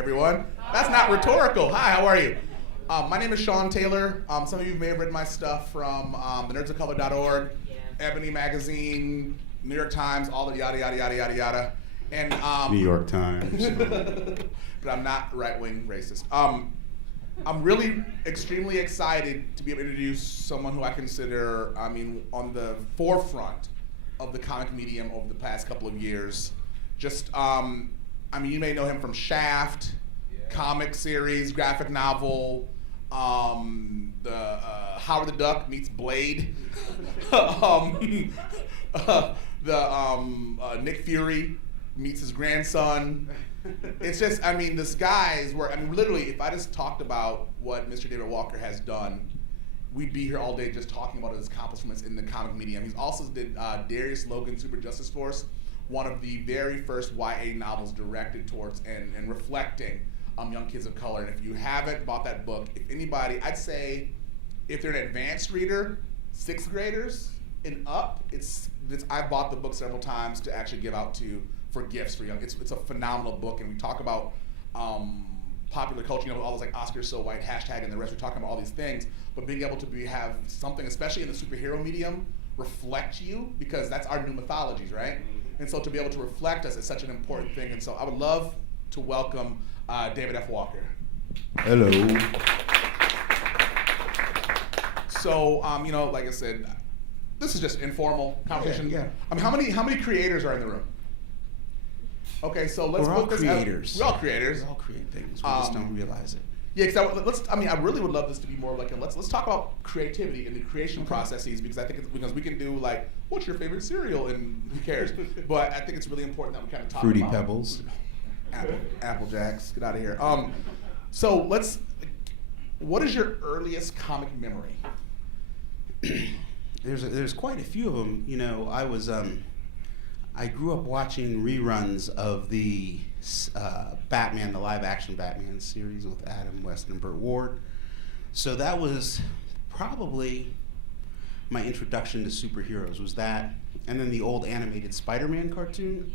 everyone. That's not rhetorical. Hi, how are you? My name is Shawn Taylor. Some of you may have read my stuff from thenerdsofcolor.org, Ebony Magazine, New York Times, all the yada, yada, yada, yada, yada. And New York Times. but I'm not right-wing racist. I'm really extremely excited to be able to introduce someone who I consider, on the forefront of the comic medium over the past couple of years. Just, you may know him from Shaft, comic series, graphic novel, the Howard the Duck meets Blade, Nick Fury meets his grandson. It's just, this guy's work. Literally, if I just talked about what Mr. David Walker has done, we'd be here all day just talking about his accomplishments in the comic medium. He's also did Darius Logan's Super Justice Force, one of the very first YA novels directed towards and reflecting young kids of color. And if you haven't bought that book, if anybody, I'd say if they're an advanced reader, 6th graders and up, I've bought the book several times to actually give out for gifts for young. It's a phenomenal book, and we talk about popular culture, all those like Oscars so white, hashtag, and the rest. We're talking about all these things, but being able to have something, especially in the superhero medium, reflect you, because that's our new mythologies, right? And so to be able to reflect us is such an important thing. And so I would love to welcome David F. Walker. Hello. So, like I said, this is just informal conversation. Yeah. How many creators are in the room? Okay, so let's We're all put this creators. We're all creators. We all create things. We just don't realize it. Yeah, because I really would love this to be more like let's talk about creativity and the creation processes, because I think because we can do like, what's your favorite cereal, and who cares? But I think it's really important that we kind of talk Fruity about Pebbles. Apple Jacks, get out of here. So what is your earliest comic memory? There's quite a few of them. I grew up watching reruns of the Batman, the live-action Batman series with Adam West and Burt Ward. So that was probably my introduction to superheroes, was that, and then the old animated Spider-Man cartoon.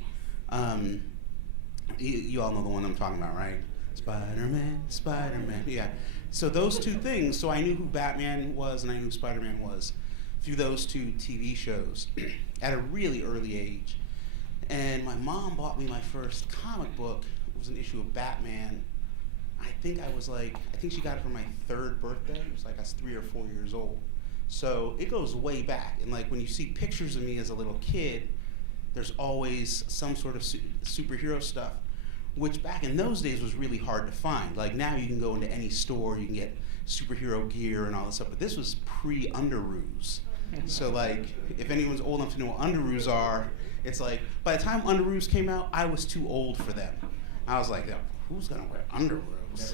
You all know the one I'm talking about, right? Spider-Man, yeah. So those two things, so I knew who Batman was and I knew who Spider-Man was through those two TV shows at a really early age. And my mom bought me my first comic book. It was an issue of Batman. I think she got it for my 3rd birthday. It was like I was 3 or 4 years old. So it goes way back. And like when you see pictures of me as a little kid, there's always some sort of superhero stuff, which back in those days was really hard to find. Like now you can go into any store, you can get superhero gear and all this stuff, but this was pre-Underoos. So like, if anyone's old enough to know what Underoos are, it's like, by the time Underoos came out, I was too old for them. I was like, who's gonna wear Underoos?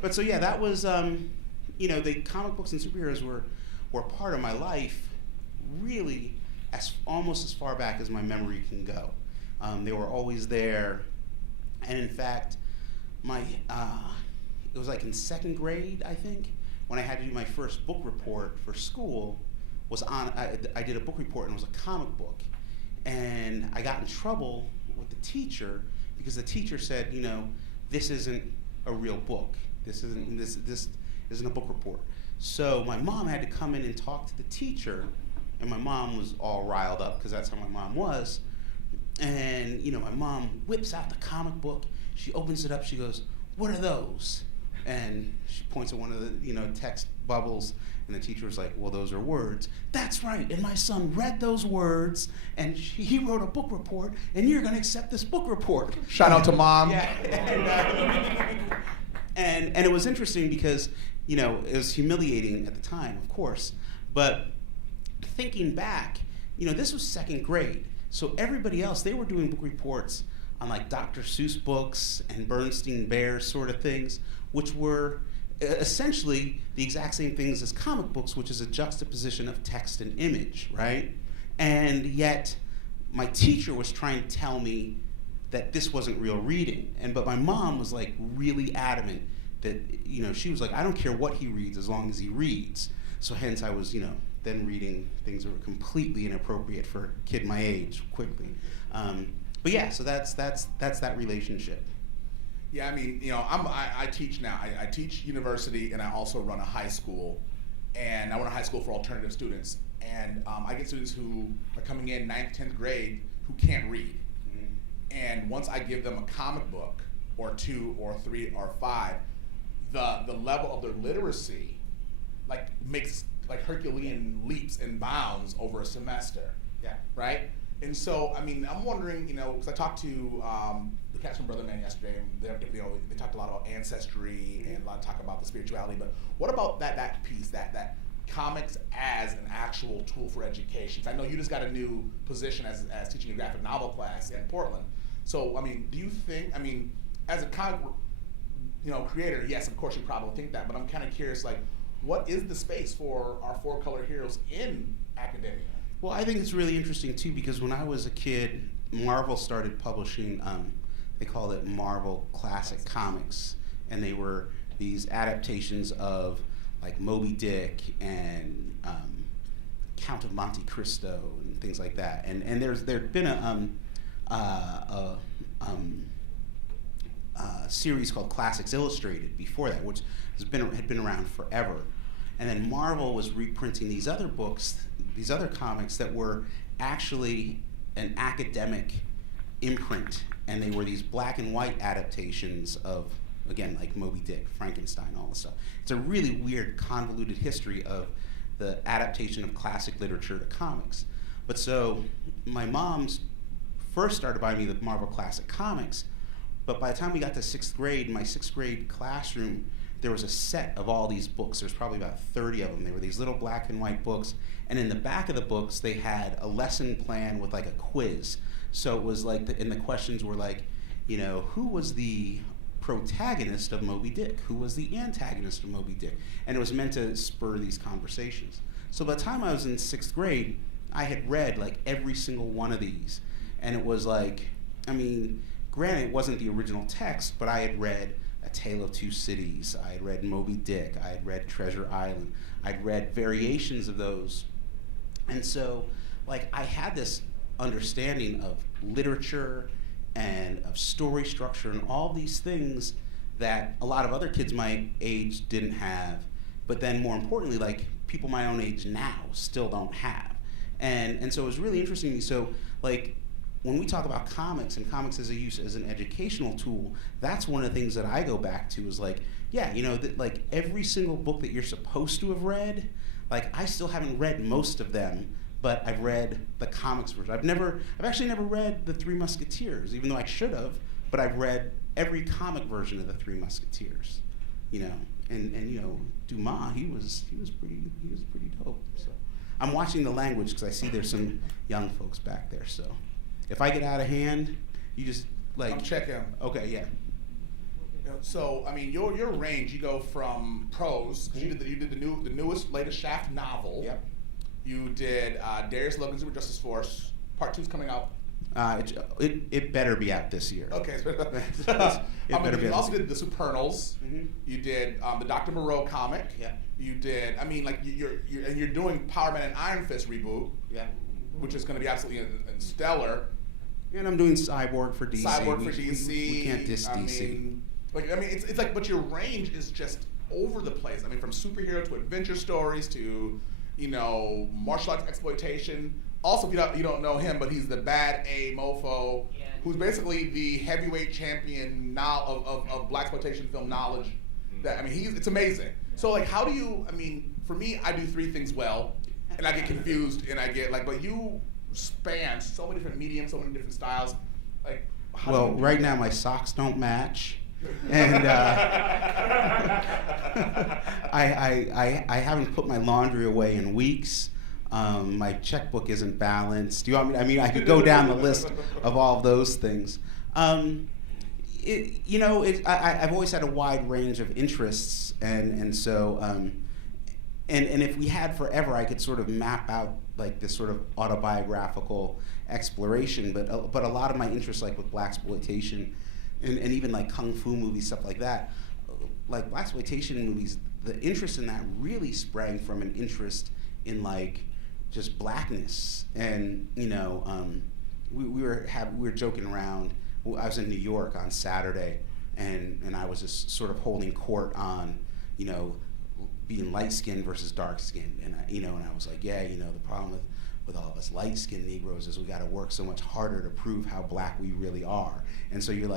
But so yeah, that was, the comic books and superheroes were part of my life, really, almost as far back as my memory can go. They were always there, and in fact, it was like in 2nd grade, I think, when I had to do my first book report for school. I did a book report, and it was a comic book, and I got in trouble with the teacher because the teacher said, this isn't a real book. This isn't a book report. So my mom had to come in and talk to the teacher, and my mom was all riled up because that's how my mom was. And my mom whips out the comic book. She opens it up. She goes, "What are those?" And she points at one of the text bubbles, and the teacher was like, "Well, those are words." "That's right, and my son read those words, and he wrote a book report, and you're going to accept this book report." Shout out to Mom. Yeah. And it was interesting because it was humiliating at the time, of course, but thinking back, this was 2nd grade, so everybody else, they were doing book reports on like Dr. Seuss books and Bernstein Bears sort of things, which were essentially the exact same things as comic books, which is a juxtaposition of text and image, right? And yet my teacher was trying to tell me that this wasn't real reading, but my mom was like really adamant that she was like, "I don't care what he reads as long as he reads." So hence I was then reading things that were completely inappropriate for a kid my age quickly. But yeah, so that's that relationship. Yeah, I mean, you know, I teach now. I teach university, and I also run a high school, and I run a high school for alternative students. And I get students who are coming in 9th, 10th grade who can't read. And once I give them a comic book, or 2, or 3, or 5, the level of their literacy, like, makes like Herculean leaps and bounds over a semester. Yeah. Right? And so, I mean, I'm wondering, you know, because I talked to the cats from Brother Man yesterday, and they talked a lot about ancestry and a lot of talk about the spirituality, but what about that piece, that comics as an actual tool for education? So I know you just got a new position as teaching a graphic novel class in Portland. So, I mean, do you think, I mean, as a comic, you know, creator, yes, of course you probably think that, but I'm kind of curious, like, what is the space for our 4-color heroes in academia? Well, I think it's really interesting too, because when I was a kid, Marvel started publishing, they called it Marvel Classic Comics, and they were these adaptations of like Moby Dick and Count of Monte Cristo and things like that. And there'd been a series called Classics Illustrated before that, which had been around forever. And then Marvel was reprinting these other books, these other comics that were actually an academic imprint, and they were these black and white adaptations of, again, like Moby Dick, Frankenstein, all this stuff. It's a really weird, convoluted history of the adaptation of classic literature to comics. But so my mom's first started buying me the Marvel Classic Comics, but by the time we got to 6th grade, in my 6th grade classroom, there was a set of all these books. There's probably about 30 of them. They were these little black and white books, and in the back of the books, they had a lesson plan with like a quiz. So it was like, and the questions were like, you know, who was the protagonist of Moby Dick? Who was the antagonist of Moby Dick? And it was meant to spur these conversations. So by the time I was in 6th grade, I had read like every single one of these. And it was like, I mean, granted, it wasn't the original text, but I had read A Tale of Two Cities, I had read Moby Dick, I had read Treasure Island, I'd read variations of those. And so, like, I had this understanding of literature and of story structure and all these things that a lot of other kids my age didn't have, but then more importantly, like, people my own age now still don't have. And so it was really interesting to me. So, like, when we talk about comics and comics as a use as an educational tool, that's one of the things that I go back to is like, yeah, you know, like every single book that you're supposed to have read, like I still haven't read most of them, but I've read the comics version. I've actually never read The Three Musketeers, even though I should have, but I've read every comic version of The Three Musketeers, you know, and you know, Dumas, he was pretty dope. So I'm watching the language because I see there's some young folks back there, so. If I get out of hand, you just like. I'm checking. Okay, yeah. So I mean, your range, you go from prose. Mm-hmm. You did the newest, latest Shaft novel. Yep. You did Darius Logan's Super Justice Force. Part 2's coming out. It better be out this year. Okay. You also did the Supernals. Mm-hmm. You did the Dr. Moreau comic. Yeah. You did. I mean, like you're doing Power Man and Iron Fist reboot. Yeah. Which is going to be absolutely stellar. And I'm doing Cyborg for DC. We can't diss DC. It's like, but your range is just over the place. I mean, from superhero to adventure stories to, you know, martial arts exploitation. Also, if you don't know him, but he's the bad A mofo, who's basically the heavyweight champion now of black exploitation film knowledge. That, I mean, it's amazing. So, like, how do you? I mean, for me, I do 3 things well, and I get confused, and I get like, but you span so many different mediums, so many different styles. Like, well, right now my socks don't match, and I haven't put my laundry away in weeks. My checkbook isn't balanced. Do you want me? I mean, I could go down the list of all of those things. I've always had a wide range of interests, and so and if we had forever, I could sort of map out like this sort of autobiographical exploration. But a lot of my interests, like with blaxploitation, and even like kung fu movies, stuff like that, like blaxploitation movies, the interest in that really sprang from an interest in like just blackness. And we were joking around. I was in New York on Saturday, and I was just sort of holding court on being light skinned versus dark skinned, and I was like, the problem with all of us light-skinned Negroes is we got to work so much harder to prove how black we really are. And so you're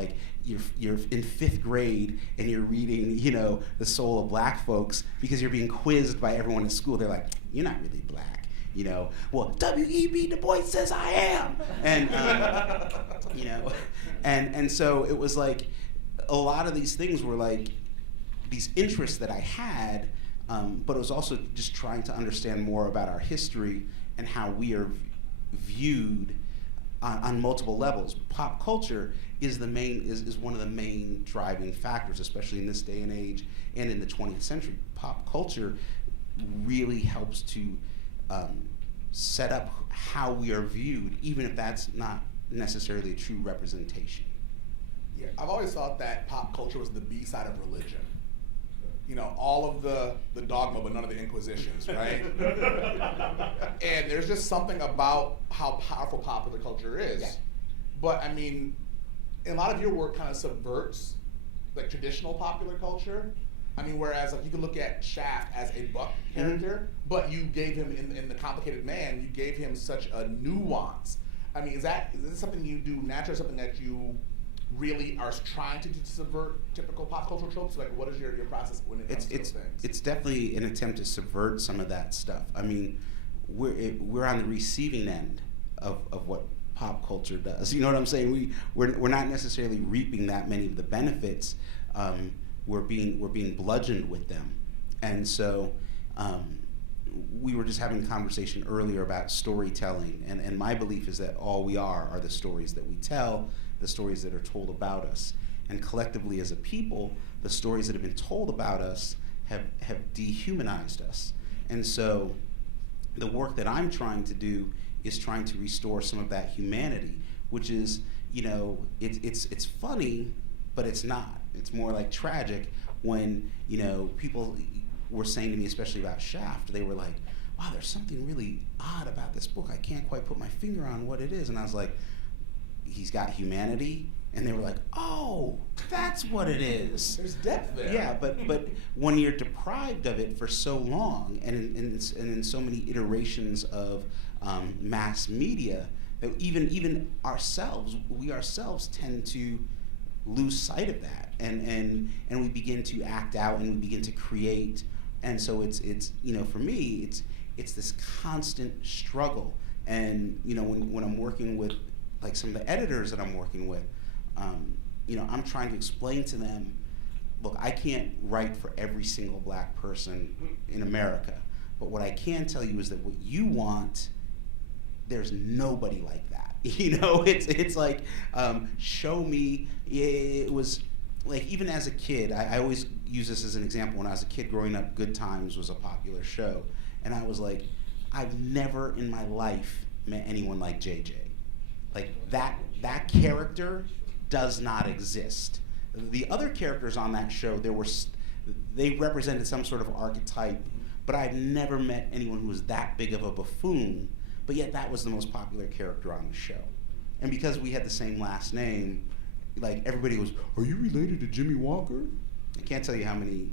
in 5th grade and you're reading, The Soul of Black Folks because you're being quizzed by everyone at school. They're like, you're not really black, Well, W.E.B. Du Bois says I am, and and so it was like a lot of these things were like these interests that I had, but it was also just trying to understand more about our history and how we are viewed on multiple levels. Pop culture is one of the main driving factors, especially in this day and age and in the 20th century. Pop culture really helps to set up how we are viewed, even if that's not necessarily a true representation. Yeah, I've always thought that pop culture was the B side of religion. All of the dogma, but none of the inquisitions, right? And there's just something about how powerful popular culture is. Yeah. But I mean, a lot of your work kind of subverts like traditional popular culture. I mean, whereas like you can look at Shaft as a buck character, but you gave him in The Complicated Man, you gave him such a nuance. I mean, is this something you do naturally, something that you really are trying to subvert typical pop cultural tropes? Like, what is your process when it comes to those things? It's definitely an attempt to subvert some of that stuff. I mean, we're on the receiving end of what pop culture does. You know what I'm saying? We're not necessarily reaping that many of the benefits. We're being bludgeoned with them, and so we were just having a conversation earlier about storytelling, and my belief is that all we are the stories that we tell, the stories that are told about us. And collectively as a people, the stories that have been told about us have dehumanized us. And so the work that I'm trying to do is trying to restore some of that humanity, which is, it's funny, but it's not. It's more like tragic when, people were saying to me, especially about Shaft, they were like, wow, there's something really odd about this book. I can't quite put my finger on what it is. And I was like, he's got humanity, and they were like, oh, that's what it is. There's depth there. Yeah, but when you're deprived of it for so long, and in so many iterations of mass media, that even we ourselves tend to lose sight of that, and we begin to act out, and we begin to create, and so it's for me it's this constant struggle, and when I'm working with like some of the editors that I'm working with, I'm trying to explain to them, look, I can't write for every single black person in America, but what I can tell you is that what you want, there's nobody like that. It's like, show me. It was like, even as a kid, I always use this as an example. When I was a kid growing up, Good Times was a popular show, and I was like, I've never in my life met anyone like JJ. Like that character does not exist. The other characters on that show, they represented some sort of archetype, but I've never met anyone who was that big of a buffoon, but yet that was the most popular character on the show. And because we had the same last name, like everybody was, are you related to Jimmy Walker? I can't tell you how many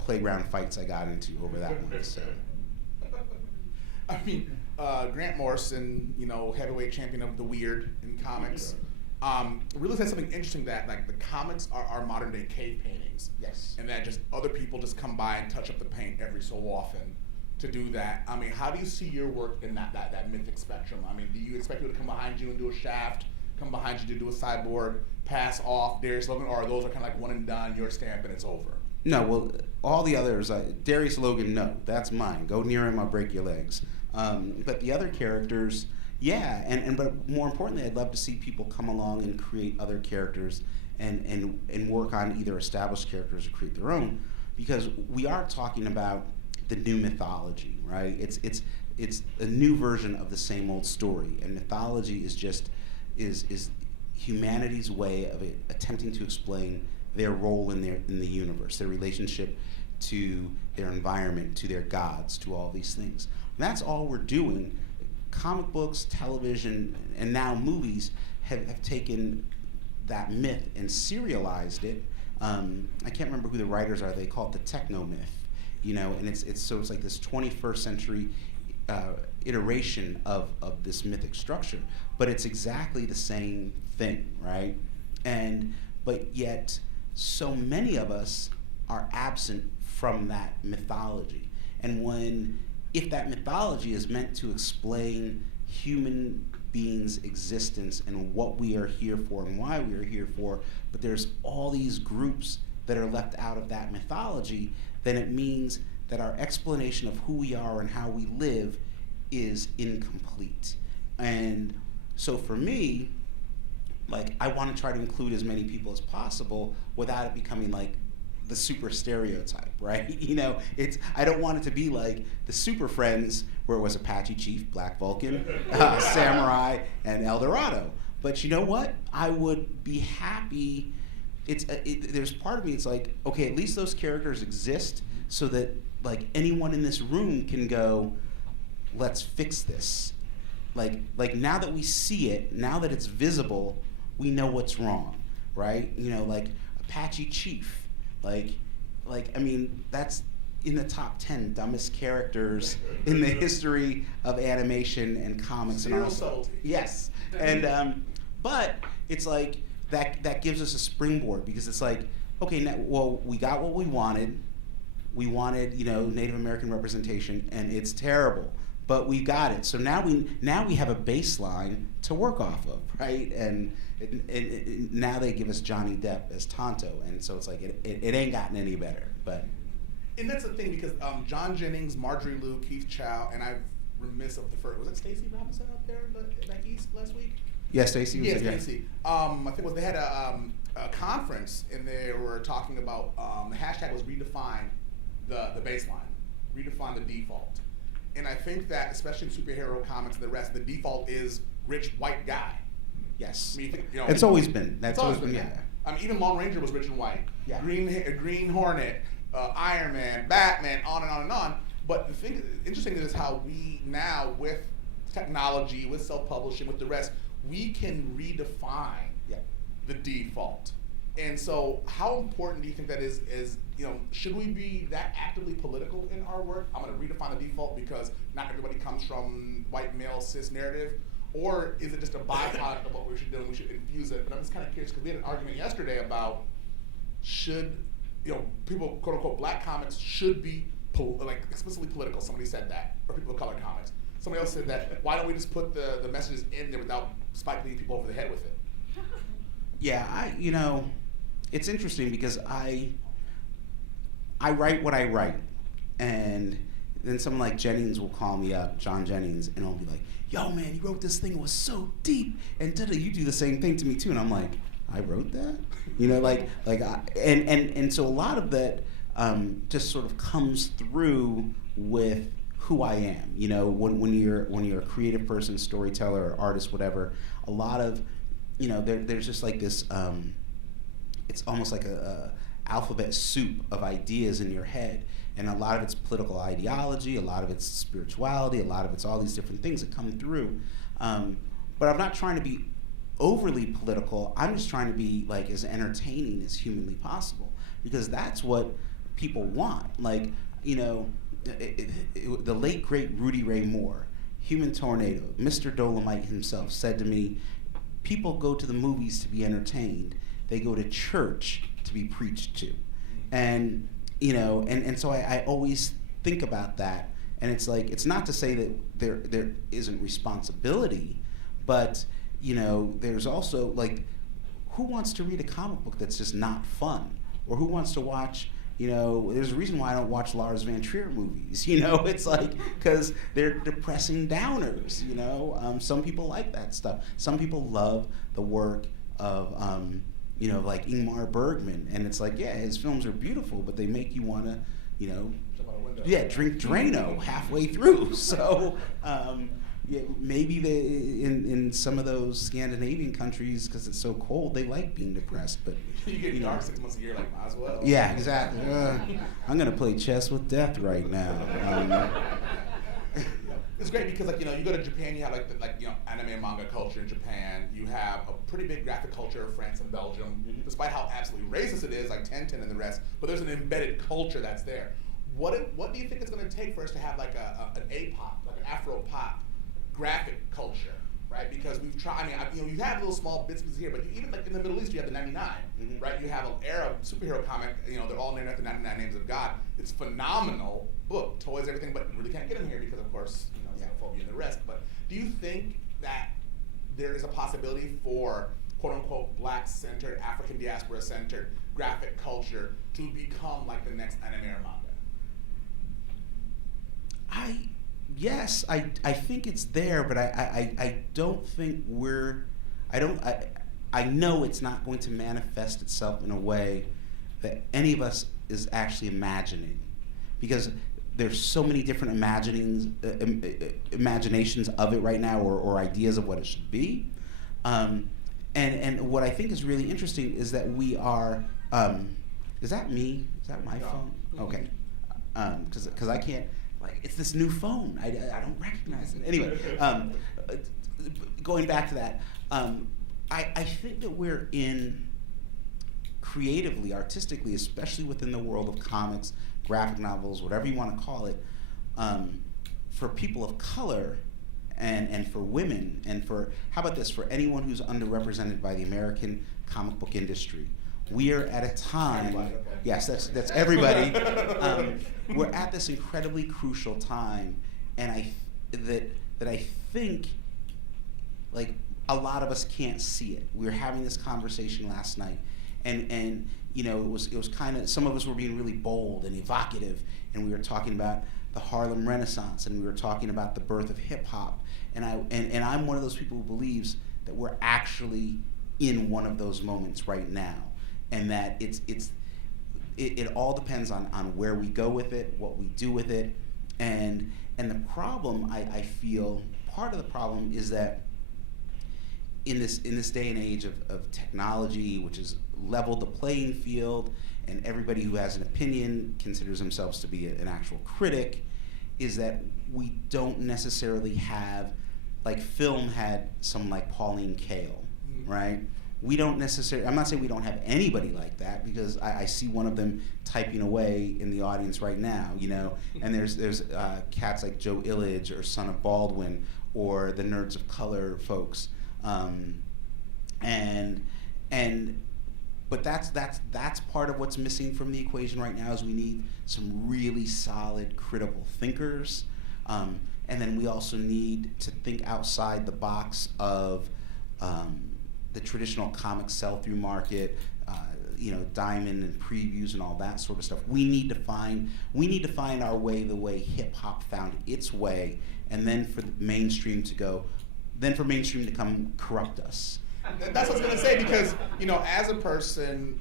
playground fights I got into over that one. So. I mean, Grant Morrison, heavyweight champion of the weird in comics, really said something interesting, that like the comics are modern day cave paintings. Yes. And that just other people just come by and touch up the paint every so often to do that. I mean, how do you see your work in that mythic spectrum? I mean, do you expect people to come behind you and do a Shaft, come behind you to do a Cyborg, pass off Darius Logan, or are those kind of like one and done, your stamp and it's over? No, well, all the others, Darius Logan, no, that's mine. Go near him, I'll break your legs. But the other characters, yeah, but more importantly, I'd love to see people come along and create other characters and work on either established characters or create their own, because we are talking about the new mythology, right? It's a new version of the same old story, and mythology is humanity's way of attempting to explain their role in the universe, their relationship to their environment, to their gods, to all these things. And that's all we're doing. Comic books, television, and now movies have taken that myth and serialized it. I can't remember who the writers are. They call it the techno myth, and it's like this 21st century iteration of this mythic structure, but it's exactly the same thing, right? But yet so many of us are absent from that mythology. And if that mythology is meant to explain human beings' existence and what we are here for and why we are here for, but there's all these groups that are left out of that mythology, then it means that our explanation of who we are and how we live is incomplete. And so for me, like, I want to try to include as many people as possible without it becoming like the super stereotype, right? I don't want it to be like the Super Friends, where it was Apache Chief, Black Vulcan, Samurai, and El Dorado. But you know what? I would be happy. There's part of me, it's like, okay, at least those characters exist so that like anyone in this room can go, let's fix this. Like now that we see it, now that it's visible, we know what's wrong, right? Like Apache Chief. I mean, that's in the top 10 dumbest characters in the history of animation and comics. Zero and subtlety. Yes, and but it's like that gives us a springboard, because it's like, okay, now, well, we got what we wanted. We wanted, Native American representation, and it's terrible, but we got it. So now we have a baseline to work off of, right? And now they give us Johnny Depp as Tonto, and so it's like it ain't gotten any better. And that's the thing, because John Jennings, Marjorie Liu, Keith Chow, and I'm remiss of the first. Was it Stacey Robinson up there back east last week? Yeah, Stacey. Yeah, Stacey. I think they had a conference, and they were talking about the hashtag was redefine the baseline, redefine the default. And I think that, especially in superhero comics and the rest, the default is rich white guy. Yes. I mean, it's always been. That's always been. Yeah. I mean, even Lone Ranger was rich and white. Yeah. Green Hornet, Iron Man, Batman, on and on and on. But the thing interesting is how we now, with technology, with self-publishing, with the rest, we can redefine the default. And so, how important do you think that is? Should we be that actively political in our work? I'm going to redefine the default because not everybody comes from white male cis narrative. Or is it just a byproduct of what we should do and we should infuse it? But I'm just kind of curious, because we had an argument yesterday about should, people, quote unquote, black comics should be explicitly political. Somebody said that. Or people of color comics. Somebody else said that. Why don't we just put the messages in there without spiking people over the head with it? Yeah, it's interesting because I write what I write. And then someone like Jennings will call me up, John Jennings, and I'll be like, yo, man, you wrote this thing, it was so deep. And you do the same thing to me too. And I'm like, I wrote that? And so a lot of that just sort of comes through with who I am. When you're a creative person, storyteller, or artist, whatever, a lot of, there's just like this, it's almost like a alphabet soup of ideas in your head. And a lot of it's political ideology, a lot of it's spirituality, a lot of it's all these different things that come through. But I'm not trying to be overly political. I'm just trying to be like as entertaining as humanly possible, because that's what people want. The late great Rudy Ray Moore, Human Tornado, Mr. Dolomite himself said to me, people go to the movies to be entertained. They go to church to be preached to. And so I always think about that, and it's like, it's not to say that there isn't responsibility, but there's also like, who wants to read a comic book that's just not fun, or who wants to watch? There's a reason why I don't watch Lars Van Trier movies. It's like because they're depressing downers. Some people like that stuff. Some people love the work of like Ingmar Bergman, and it's like, yeah, his films are beautiful, but they make you want to, drink Drano halfway through. So, Yeah, maybe in some of those Scandinavian countries, because it's so cold, they like being depressed. But you get dark 6 months a year, like might as well. Yeah, exactly. I'm gonna play chess with death right now. It's great because you go to Japan, you have anime and manga culture in Japan. You have a pretty big graphic culture of France and Belgium, despite how absolutely racist it is, like Tintin and the rest. But there's an embedded culture that's there. What do you think it's going to take for us to have like an A-pop, like an Afro-pop graphic culture, right? Because we've tried. You have little small bits here, but even like in the Middle East, you have the 99, right? You have an Arab superhero comic. They're all named after 99 names of God. It's phenomenal book, toys, everything, but you really can't get them here because, of course, xenophobia and the rest. But do you think that there is a possibility for quote-unquote black-centered, African diaspora-centered graphic culture to become like the next anime or manga? Yes, I think it's there, but I don't think I know it's not going to manifest itself in a way that any of us is actually imagining, because there's so many different imaginations of it right now, or ideas of what it should be. And what I think is really interesting is that we are, is that me? Is that my phone? Okay. Because I can't, it's this new phone. I don't recognize it. Anyway, going back to that, I think that we're in, creatively, artistically, especially within the world of comics, graphic novels, whatever you want to call it, for people of color and for women, and for, how about this, for anyone who's underrepresented by the American comic book industry. We are at a time, yes, that's everybody. We're at this incredibly crucial time, and I think like a lot of us can't see it. We were having this conversation last night, and it was kind of, some of us were being really bold and evocative, and we were talking about the Harlem Renaissance, and we were talking about the birth of hip hop, and I'm one of those people who believes that we're actually in one of those moments right now. And that it all depends on where we go with it, what we do with it, and the problem, I feel, part of the problem is that in this day and age of technology, which has leveled the playing field, and everybody who has an opinion considers themselves to be an actual critic, is that we don't necessarily have, like film had some like Pauline Kael, right? We don't necessarily, I'm not saying we don't have anybody like that, because I see one of them typing away in the audience right now, and there's cats like Joe Illidge or Son of Baldwin or the Nerds of Color folks, but that's part of what's missing from the equation right now, is we need some really solid critical thinkers, and then we also need to think outside the box of the traditional comic sell-through market, diamond and previews and all that sort of stuff. We need to find our way the way hip hop found its way, and then for the mainstream to come corrupt us. That's what I was gonna say, because as a person,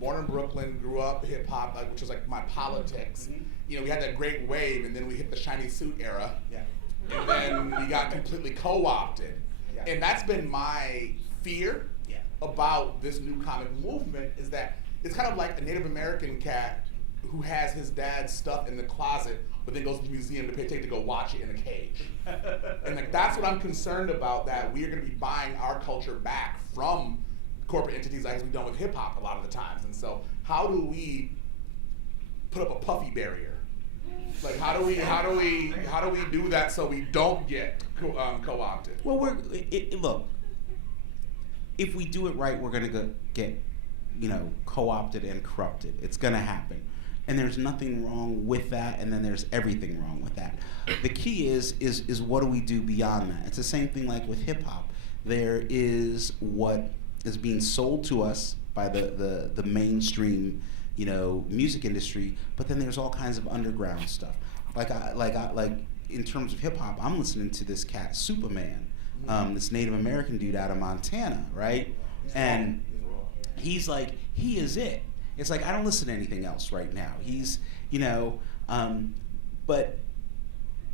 born in Brooklyn, grew up hip hop, which was like my politics. We had that great wave, and then we hit the shiny suit era, and then we got completely co-opted. And that's been my fear about this new comic movement, is that it's kind of like a Native American cat who has his dad's stuff in the closet, but then goes to the museum to pay to go watch it in a cage. And that's what I'm concerned about, that we're going to be buying our culture back from corporate entities, like we've done with hip hop a lot of the times. And so how do we put up a puffy barrier? Like how do we do that so we don't get co-opted? Well, look, if we do it right, we're going to get co-opted and corrupted. It's going to happen, and there's nothing wrong with that, and then there's everything wrong with that. The key is what do we do beyond that? It's the same thing like with hip hop. There is what is being sold to us by the mainstream music industry, but then there's all kinds of underground stuff. Like in terms of hip hop, I'm listening to this cat Superman, this Native American dude out of Montana, right? And he's like, he is it. It's like I don't listen to anything else right now. He's but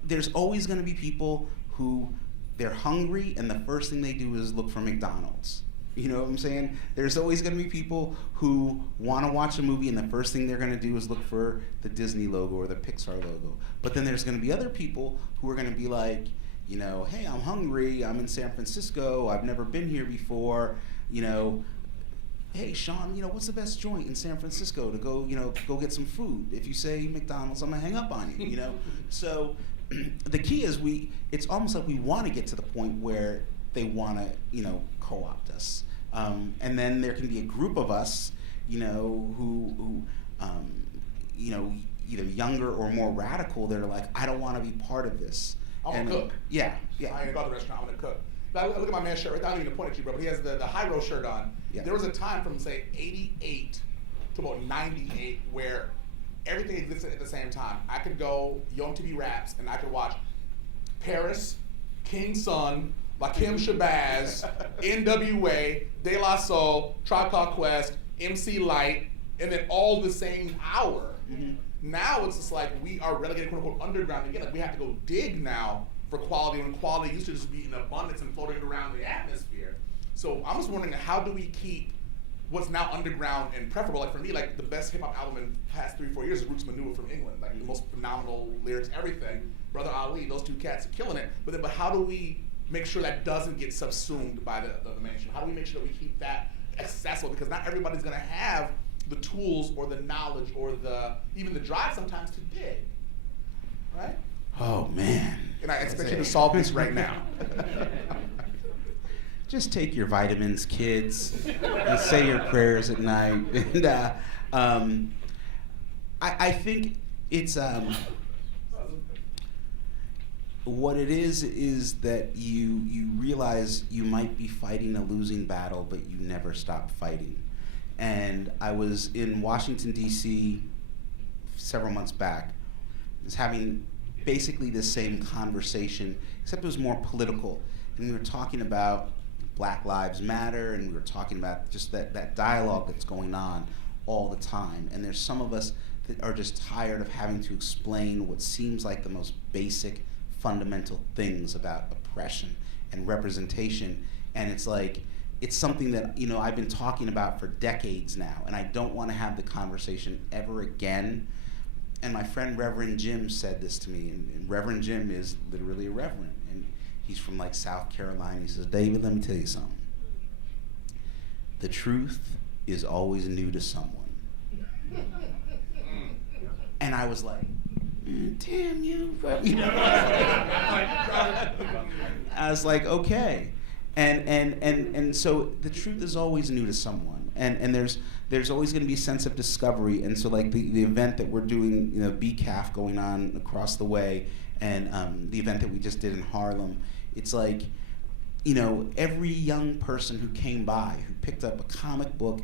there's always going to be people who they're hungry and the first thing they do is look for McDonald's. You know what I'm saying? There's always going to be people who want to watch a movie and the first thing they're going to do is look for the Disney logo or the Pixar logo. But then there's going to be other people who are going to be like, you know, hey, I'm hungry, I'm in San Francisco, I've never been here before, you know, hey, Shawn, you know, what's the best joint in San Francisco to go, you know, go get some food? If you say McDonald's, I'm going to hang up on you, you know? So the key is it's almost like we want to get to the point where they want to, you know, co-opt us. And then there can be a group of us, you know, who you know, either younger or more radical that are like, I don't want to be part of this. I want to cook. Yeah. I ain't about the restaurant, I want to cook. But look at my man's shirt right there. I don't even point at you, bro, but he has the high-row shirt on. Yeah. There was a time from, say, 88 to about 98 where everything existed at the same time. I could go Young TV Raps, and I could watch Paris, King Son, Lakim Shabazz, NWA, De La Soul, Tribe Called Quest, MC Light, and then all the same hour. Mm-hmm. Now it's just like we are relegated, quote unquote, underground again. Like we have to go dig now for quality when quality used to just be in abundance and floating around the atmosphere. So I'm just wondering, how do we keep what's now underground and preferable? Like for me, like the best hip hop album in the past 3-4 years is Roots Manure from England. Like the most phenomenal lyrics, everything. Brother Ali, those two cats are killing it. But how do we make sure that doesn't get subsumed by the mainstream? How do we make sure that we keep that accessible? Because not everybody's gonna have the tools or the knowledge or even the drive sometimes to dig, right? Oh man. And I expect you to solve this right now. Just take your vitamins, kids, and say your prayers at night. And I think it's what it is that you realize you might be fighting a losing battle, but you never stop fighting. And I was in Washington, D.C. several months back. I was having basically the same conversation, except it was more political. And we were talking about Black Lives Matter, and we were talking about just that dialogue that's going on all the time. And there's some of us that are just tired of having to explain what seems like the most basic, fundamental things about oppression and representation. And it's like, it's something that, you know, I've been talking about for decades now, and I don't want to have the conversation ever again. And my friend Reverend Jim said this to me, and Reverend Jim is literally a reverend, and he's from like South Carolina. He says, David, let me tell you something. The truth is always new to someone. And I was like, damn you, you know? I was like, okay. And so the truth is always new to someone, and there's always going to be a sense of discovery. And so like the event that we're doing, you know, BCAF going on across the way, and the event that we just did in Harlem, it's like, you know, every young person who came by, who picked up a comic book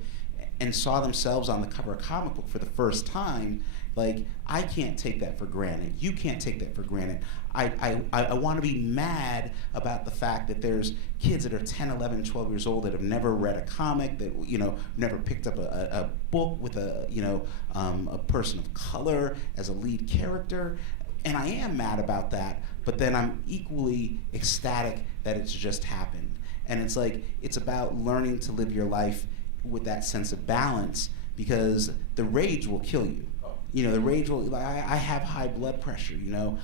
and saw themselves on the cover of a comic book for the first time, like, I can't take that for granted. You can't take that for granted. I want to be mad about the fact that there's kids that are 10, 11, 12 years old that have never read a comic, that, you know, never picked up a book with a, you know, a person of color as a lead character. And I am mad about that, but then I'm equally ecstatic that it's just happened. And it's like, it's about learning to live your life with that sense of balance, because the rage will kill you. You know, the rage will, like, I have high blood pressure, you know.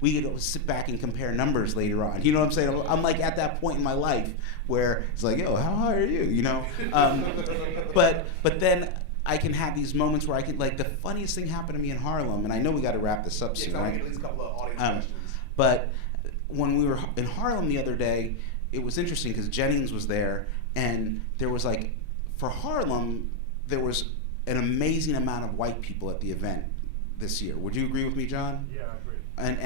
We could sit back and compare numbers later on. You know what I'm saying? I'm like at that point in my life where it's like, yo, how high are you? You know? But then I can have these moments where I can, like, the funniest thing happened to me in Harlem, and I know we got to wrap this up soon, right? At least a couple of audience questions. But when we were in Harlem the other day, it was interesting because Jennings was there, and there was like, for Harlem, there was an amazing amount of white people at the event this year. Would you agree with me, John? Yeah, I agree.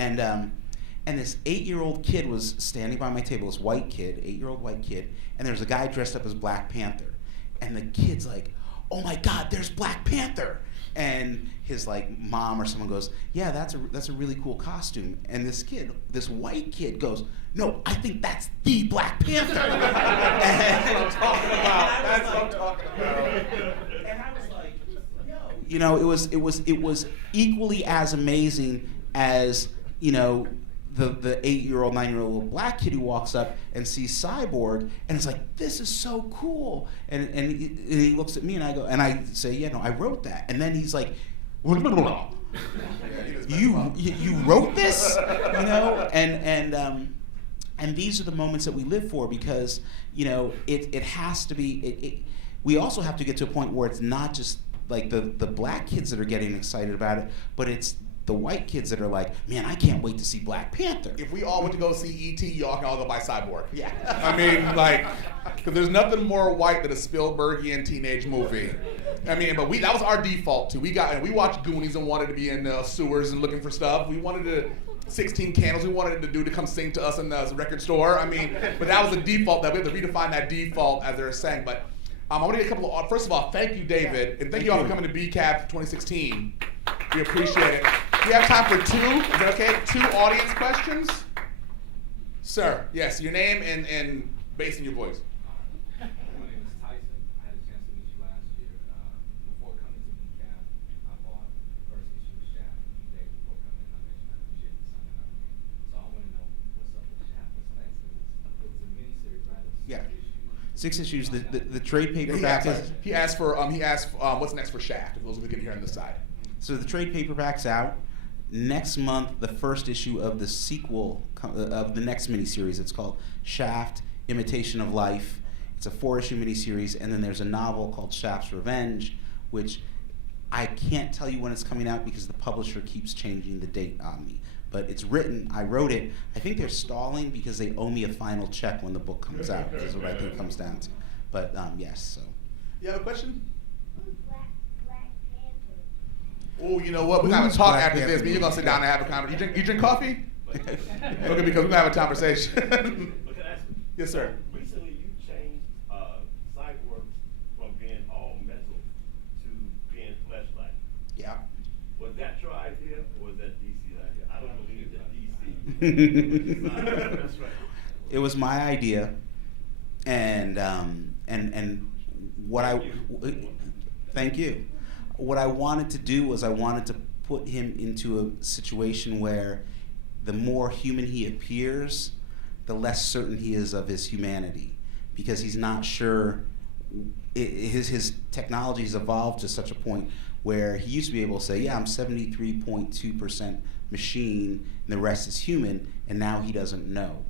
And this 8-year-old kid was standing by my table, this white kid, 8-year-old white kid, and there was a guy dressed up as Black Panther. And the kid's like, oh my God, there's Black Panther. And his like mom or someone goes, yeah, that's a really cool costume. And this kid, this white kid goes, no, I think that's the Black Panther. That's what I'm talking about. That's what I'm talking about. And I was like, yo, you know, it was equally as amazing as, you know, the 8-year-old, 9-year-old black kid who walks up and sees Cyborg and it's like, this is so cool. And he looks at me and I say, yeah, no, I wrote that. And then he's like, you wrote this, you know, and these are the moments that we live for, because you know it has to be. We also have to get to a point where it's not just like the black kids that are getting excited about it, but it's the white kids that are like, man, I can't wait to see Black Panther. If we all went to go see E.T., y'all can all go buy Cyborg. Yeah. I mean, like, because there's nothing more white than a Spielbergian teenage movie. I mean, but that was our default too. We watched Goonies and wanted to be in sewers and looking for stuff. We wanted to 16 Candles. We wanted the dude to come sing to us in the record store. I mean, but that was the default. That we have to redefine that default, as they're saying. But I want to get a couple of. First of all, thank you, David, and thank you all for coming to BCAF2016. We appreciate it. We have time for 2. Is that okay? 2 audience questions, sir. Yes, your name and bass in your voice. My name is Tyson. I had a chance to meet you last year. Before coming to BCAF, I bought the first issue of Shaft a day before coming. I mentioned I appreciate you signing up for me. So I want to know what's up with Shaft. What's next? It's a miniseries, right? Yeah. 6 issues. 6 issues. The trade paperback is. He asked what's next for Shaft. If those of you can hear on this side. So the trade paperback's out. Next month, the first issue of the sequel of the next miniseries. It's called Shaft: Imitation of Life. It's a 4-issue miniseries, and then there's a novel called Shaft's Revenge, which I can't tell you when it's coming out because the publisher keeps changing the date on me. But it's written. I wrote it. I think they're stalling because they owe me a final check when the book comes out. This is what I think it comes down to. But yes. So. You have a question? Oh, you know what? We're going to talk after this, but you're going to sit down and have a conversation. You drink coffee? Okay, because we're going to have a conversation. Yes, sir. Recently, you changed Cyborg from being all metal to being flesh-like. Yeah. Was that your idea, or was that DC's idea? I don't believe that DC. That's right. It was my idea, and what thank you. What I wanted to do was I wanted to put him into a situation where the more human he appears, the less certain he is of his humanity, because he's not sure. His technology's evolved to such a point where he used to be able to say, yeah, I'm 73.2% machine and the rest is human, and now he doesn't know.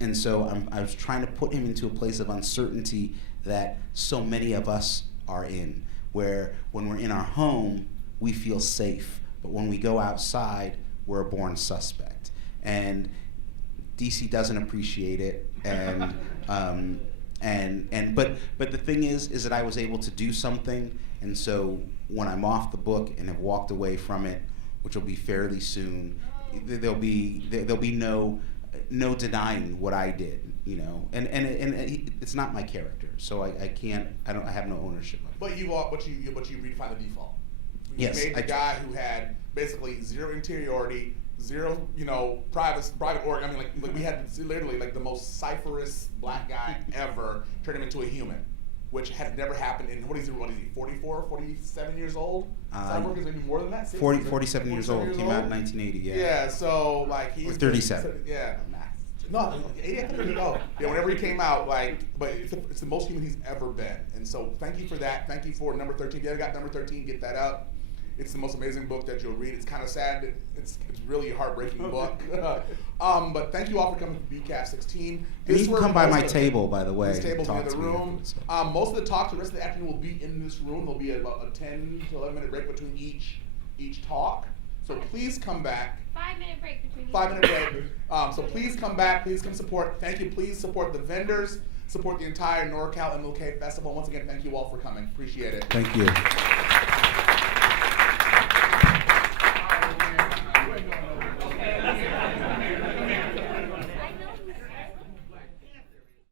And so I was trying to put him into a place of uncertainty that so many of us are in, where when we're in our home, we feel safe, but when we go outside, we're a born suspect. And DC doesn't appreciate it, and but the thing is that I was able to do something, and so when I'm off the book and have walked away from it, which will be fairly soon, there'll be no denying what I did, you know, and it's not my character, so I have no ownership of it. But you redefined the default. You Yes, made the guy who had basically zero interiority, zero, private organ. I mean, like we had literally like the most cipherous black guy ever turn him into a human, which had never happened in, what is he, 44, 47 years old? Cyborg is maybe more than that? 47 years old, came out in 1980, yeah. Yeah, so like he's... Or 37. Yeah. No, 80, I think no. Yeah, whenever he came out, but it's the most human he's ever been. And so thank you for that. Thank you for number 13. If you haven't got number 13, get that up. It's the most amazing book that you'll read. It's kind of sad. It's really a heartbreaking book. But thank you all for coming to BCAF2016. You can come by my table, by the way. This table's in the other room. Afterwards. Most of the talks, the rest of the afternoon will be in this room. There'll be about a 10 to 11 minute break between each talk. So please come back. 5-minute break between each. 5-minute break. So please come back. Please come support. Thank you. Please support the vendors. Support the entire NorcalMLK Festival. Once again, thank you all for coming. Appreciate it. Thank you.